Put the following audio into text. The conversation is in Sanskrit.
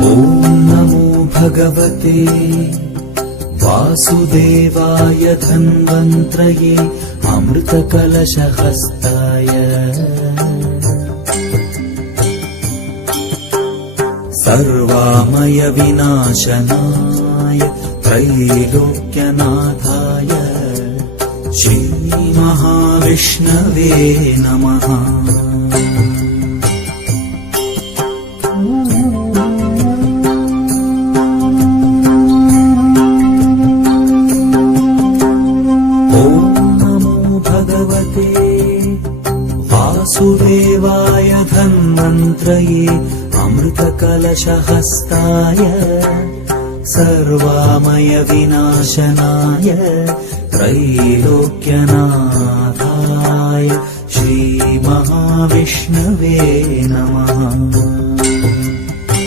नमो भगवते वासुदेवाय धन्वन्त्रये अमृतकलशहस्ताय सर्वामय विनाशनाय त्रैलोक्यनाथाय श्रीमहाविष्णवे नमः। वासुदेवाय धन्वन्त्रये अमृतकलशहस्ताय सर्वामय विनाशनाय त्रैलोक्यनाथाय श्रीमहाविष्णवे नमः।